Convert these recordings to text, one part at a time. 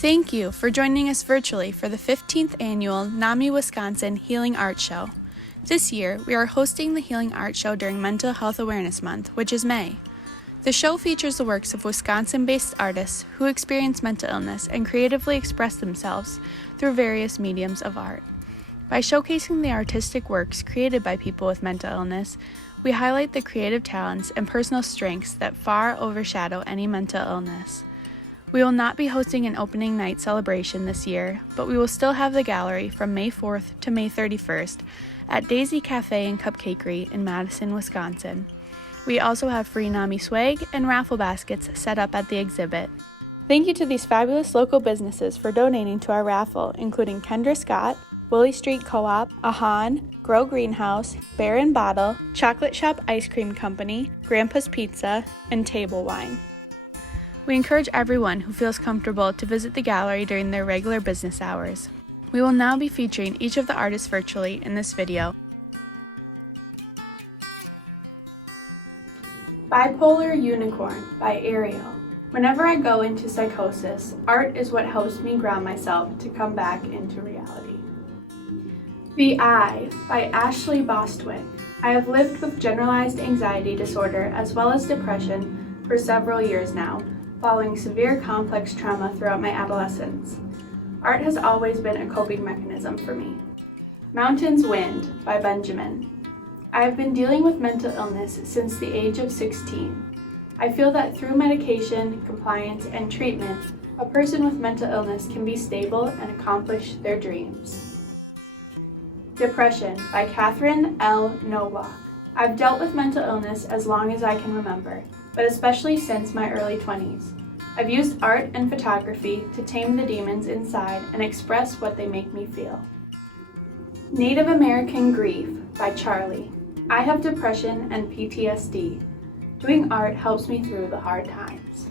Thank you for joining us virtually for the 15th annual NAMI Wisconsin Healing Art Show. This year, we are hosting the Healing Art Show during Mental Health Awareness Month, which is May. The show features the works of Wisconsin-based artists who experience mental illness and creatively express themselves through various mediums of art. By showcasing the artistic works created by people with mental illness, we highlight the creative talents and personal strengths that far overshadow any mental illness. We will not be hosting an opening night celebration this year, but we will still have the gallery from May 4th to May 31st at Daisy Cafe and Cupcakery in Madison, Wisconsin. We also have free NAMI swag and raffle baskets set up at the exhibit. Thank you to these fabulous local businesses for donating to our raffle, including Kendra Scott, Willie Street Co-op, Ahan, Grow Greenhouse, Bear and Bottle, Chocolate Shop Ice Cream Company, Grandpa's Pizza, and Table Wine. We encourage everyone who feels comfortable to visit the gallery during their regular business hours. We will now be featuring each of the artists virtually in this video. Bipolar Unicorn by Ariel. Whenever I go into psychosis, art is what helps me ground myself to come back into reality. The Eye by Ashley Bostwick. I have lived with generalized anxiety disorder as well as depression for several years now, following severe complex trauma throughout my adolescence. Art has always been a coping mechanism for me. Mountains Wind by Benjamin. I have been dealing with mental illness since the age of 16. I feel that through medication, compliance, and treatment, a person with mental illness can be stable and accomplish their dreams. Depression by Catherine L. Nowak. I've dealt with mental illness as long as I can remember, but especially since my early 20s. I've used art and photography to tame the demons inside and express what they make me feel. Native American Grief by Charlie. I have depression and PTSD. Doing art helps me through the hard times.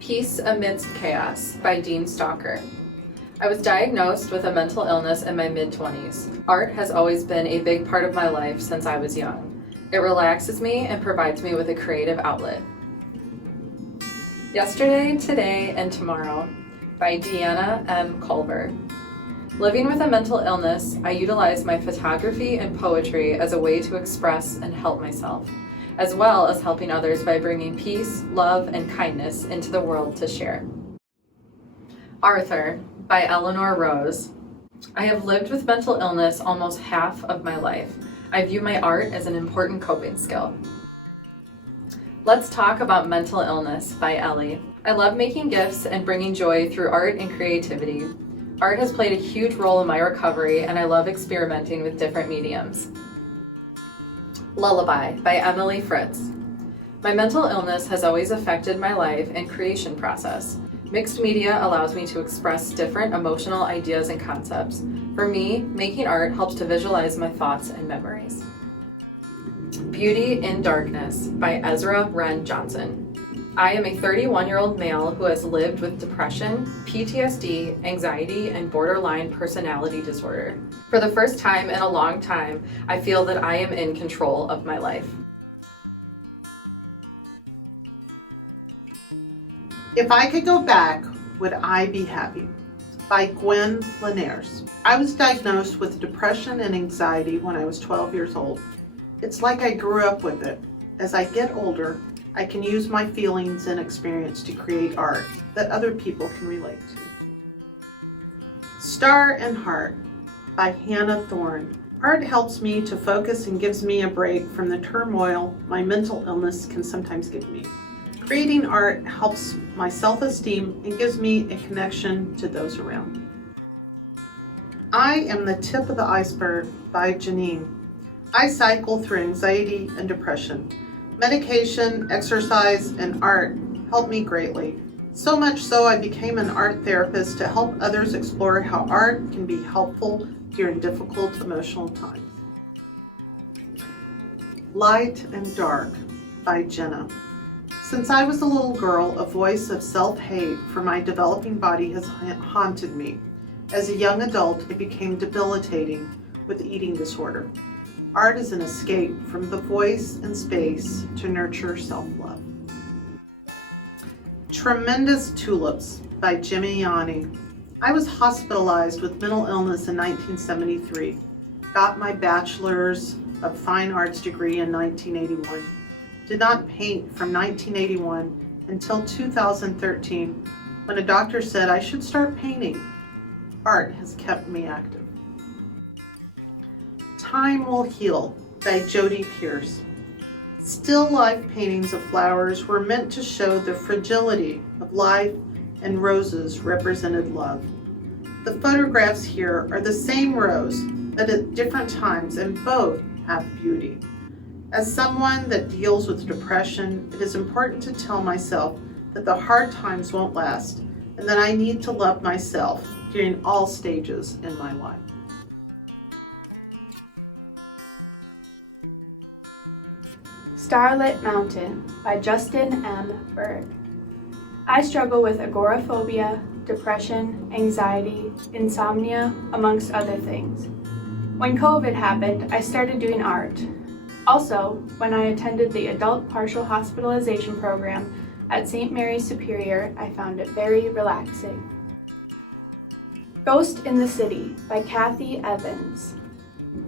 Peace Amidst Chaos by Dean Stalker. I was diagnosed with a mental illness in my mid-20s. Art has always been a big part of my life since I was young. It relaxes me and provides me with a creative outlet. Yesterday, Today, and Tomorrow by Deanna M. Culver. Living with a mental illness, I utilize my photography and poetry as a way to express and help myself, as well as helping others by bringing peace, love, and kindness into the world to share. Arthur by Eleanor Rose. I have lived with mental illness almost half of my life. I view my art as an important coping skill. Let's Talk About Mental Illness by Ellie. I love making gifts and bringing joy through art and creativity. Art has played a huge role in my recovery, and I love experimenting with different mediums. Lullaby by Emily Fritz. My mental illness has always affected my life and creation process. Mixed media allows me to express different emotional ideas and concepts. For me, making art helps to visualize my thoughts and memories. Beauty in Darkness by Ezra Wren Johnson. I am a 31-year-old male who has lived with depression, PTSD, anxiety, and borderline personality disorder. For the first time in a long time, I feel that I am in control of my life. If I could go back, would I be happy? By Gwen Linares. I was diagnosed with depression and anxiety when I was 12 years old. It's like I grew up with it. As I get older, I can use my feelings and experience to create art that other people can relate to. Star and Heart by Hannah Thorne. Art helps me to focus and gives me a break from the turmoil my mental illness can sometimes give me. Creating art helps my self-esteem and gives me a connection to those around me. I Am the Tip of the Iceberg by Janine. I cycle through anxiety and depression. Medication, exercise, and art helped me greatly. So much so I became an art therapist to help others explore how art can be helpful during difficult emotional times. Light and Dark by Jenna. Since I was a little girl, a voice of self-hate for my developing body has haunted me. As a young adult, it became debilitating with eating disorder. Art is an escape from the voice and space to nurture self-love. Tremendous Tulips by Jimmy Yanni. I was hospitalized with mental illness in 1973. Got my bachelor's of fine arts degree in 1981. Did not paint from 1981 until 2013 when a doctor said I should start painting. Art has kept me active. Time Will Heal by Jody Pierce. Still life paintings of flowers were meant to show the fragility of life, and roses represented love. The photographs here are the same rose, but at different times, and both have beauty. As someone that deals with depression, it is important to tell myself that the hard times won't last, and that I need to love myself during all stages in my life. Starlit Mountain by Justin M. Berg. I struggle with agoraphobia, depression, anxiety, insomnia, amongst other things. When COVID happened, I started doing art. Also, when I attended the Adult Partial Hospitalization Program at St. Mary's Superior, I found it very relaxing. Ghost in the City by Kathy Evans.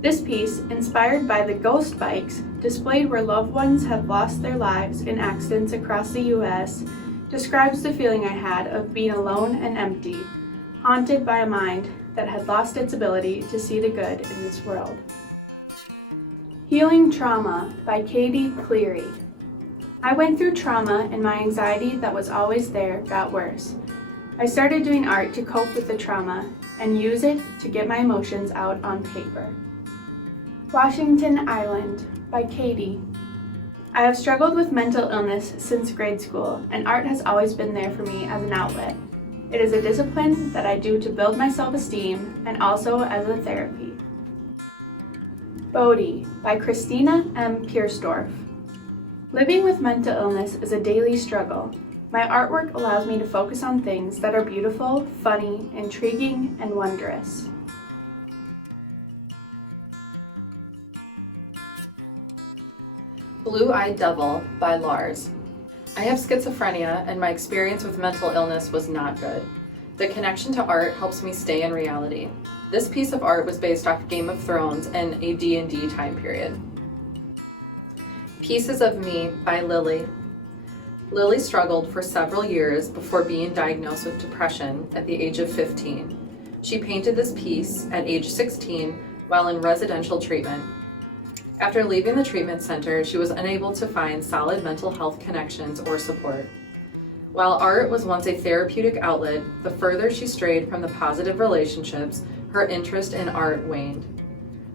This piece, inspired by the ghost bikes displayed where loved ones have lost their lives in accidents across the U.S., describes the feeling I had of being alone and empty, haunted by a mind that had lost its ability to see the good in this world. Healing Trauma by Katie Cleary. I went through trauma and my anxiety that was always there got worse. I started doing art to cope with the trauma and use it to get my emotions out on paper. Washington Island by Katie. I have struggled with mental illness since grade school, and art has always been there for me as an outlet. It is a discipline that I do to build my self-esteem and also as a therapy. Bodhi by Christina M. Piersdorf. Living with mental illness is a daily struggle. My artwork allows me to focus on things that are beautiful, funny, intriguing, and wondrous. Blue-Eyed Devil by Lars. I have schizophrenia, and my experience with mental illness was not good. The connection to art helps me stay in reality. This piece of art was based off Game of Thrones and a D&D time period. Pieces of Me by Lily. Lily struggled for several years before being diagnosed with depression at the age of 15. She painted this piece at age 16 while in residential treatment. After leaving the treatment center, she was unable to find solid mental health connections or support. While art was once a therapeutic outlet, the further she strayed from the positive relationships, her interest in art waned.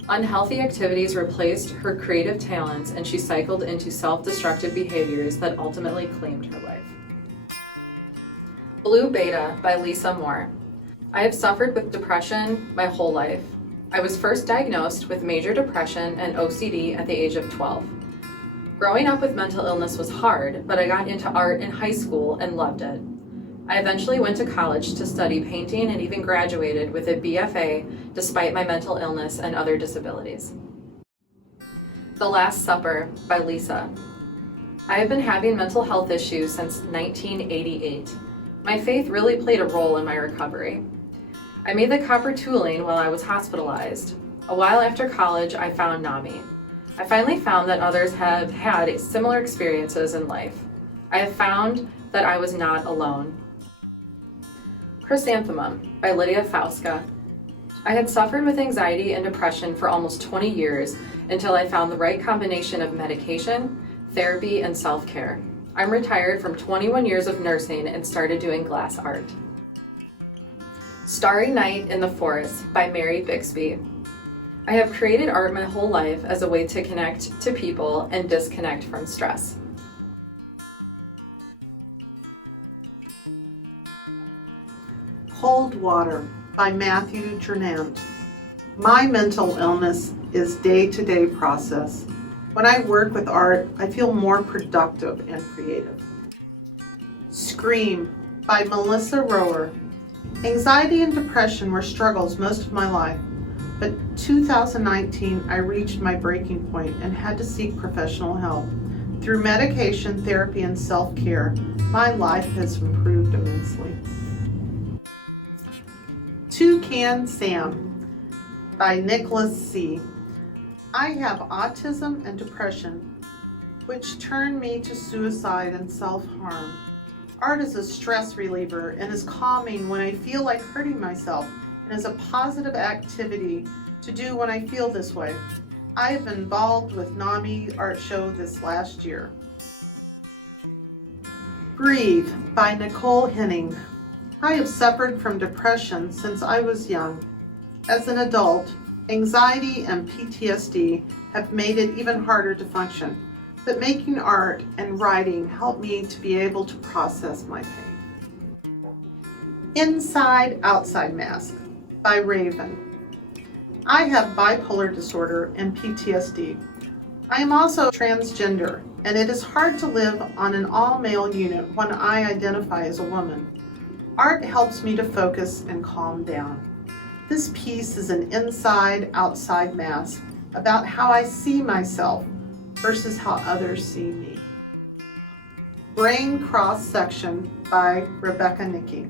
Unhealthy activities replaced her creative talents, and she cycled into self-destructive behaviors that ultimately claimed her life. Blue Beta by Lisa Moore. I have suffered with depression my whole life. I was first diagnosed with major depression and OCD at the age of 12. Growing up with mental illness was hard, but I got into art in high school and loved it. I eventually went to college to study painting and even graduated with a BFA despite my mental illness and other disabilities. The Last Supper by Lisa. I have been having mental health issues since 1988. My faith really played a role in my recovery. I made the copper tooling while I was hospitalized. A while after college, I found NAMI. I finally found that others have had similar experiences in life. I have found that I was not alone. Chrysanthemum by Lydia Fauska. I had suffered with anxiety and depression for almost 20 years until I found the right combination of medication, therapy, and self-care. I'm retired from 21 years of nursing and started doing glass art. Starry Night in the Forest by Mary Bixby. I have created art my whole life as a way to connect to people and disconnect from stress. Cold Water by Matthew Jernant. My mental illness is day-to-day process. When I work with art, I feel more productive and creative. Scream by Melissa Rower. Anxiety and depression were struggles most of my life, but 2019 I reached my breaking point and had to seek professional help. Through Through medication, therapy, and self-care, my life has improved immensely. Toucan Sam by Nicholas C. I have autism and depression, which turn me to suicide and self-harm. Art is a stress reliever and is calming when I feel like hurting myself, and is a positive activity to do when I feel this way. I have been involved with NAMI Art Show this last year. Grieve by Nicole Henning. I have suffered from depression since I was young. As an adult, anxiety and PTSD have made it even harder to function, but making art and writing helped me to be able to process my pain. Inside Outside Mask by Raven. I have bipolar disorder and PTSD. I am also transgender, and it is hard to live on an all-male unit when I identify as a woman. Art helps me to focus and calm down. This piece is an inside-outside mask about how I see myself versus how others see me. Brain Cross Section by Rebecca Nicky.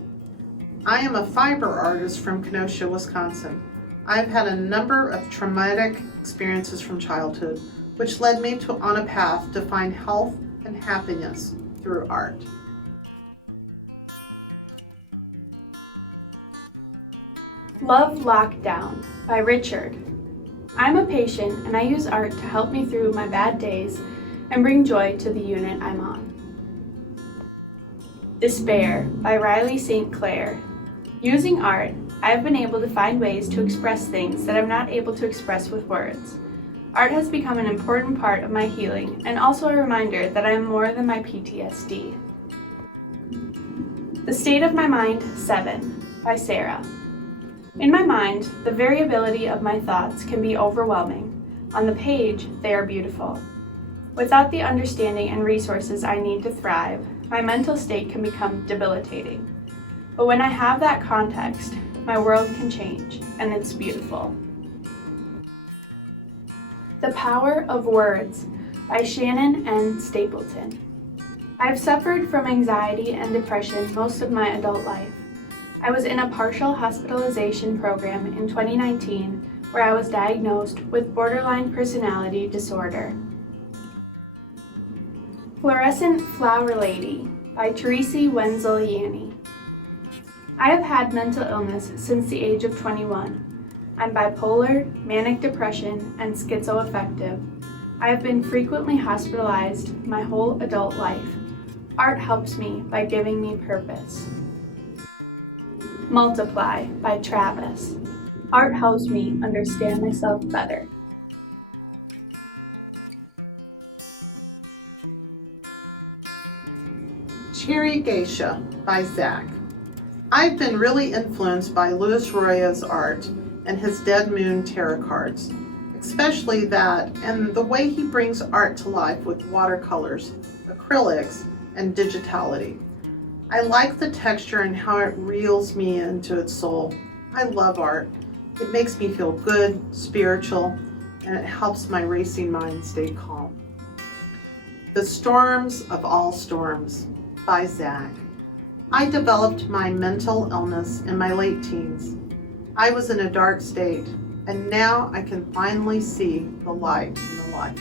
I am a fiber artist from Kenosha, Wisconsin. I've had a number of traumatic experiences from childhood, which led me on a path to find health and happiness through art. Love Lockdown by Richard. I'm a patient and I use art to help me through my bad days and bring joy to the unit I'm on. Despair by Riley St. Clair. Using art, I've been able to find ways to express things that I'm not able to express with words. Art has become an important part of my healing and also a reminder that I am more than my PTSD. The State of My Mind 7 by Sarah. In my mind, the variability of my thoughts can be overwhelming. On the page, they are beautiful. Without the understanding and resources I need to thrive, my mental state can become debilitating. But when I have that context, my world can change, and it's beautiful. The Power of Words by Shannon N. Stapleton. I've suffered from anxiety and depression most of my adult life. I was in a partial hospitalization program in 2019 where I was diagnosed with borderline personality disorder. Fluorescent Flower Lady by Teresi Wenzel Yanni. I have had mental illness since the age of 21. I'm bipolar, manic depression, and schizoaffective. I have been frequently hospitalized my whole adult life. Art helps me by giving me purpose. Multiply by Travis. Art helps me understand myself better. Cherry Geisha by Zach. I've been really influenced by Luis Roya's art and his Dead Moon tarot cards, especially that and the way he brings art to life with watercolors, acrylics, and digitality. I like the texture and how it reels me into its soul. I love art. It makes me feel good, spiritual, and it helps my racing mind stay calm. The Storms of All Storms by Zach. I developed my mental illness in my late teens. I was in a dark state, and now I can finally see the light in the light.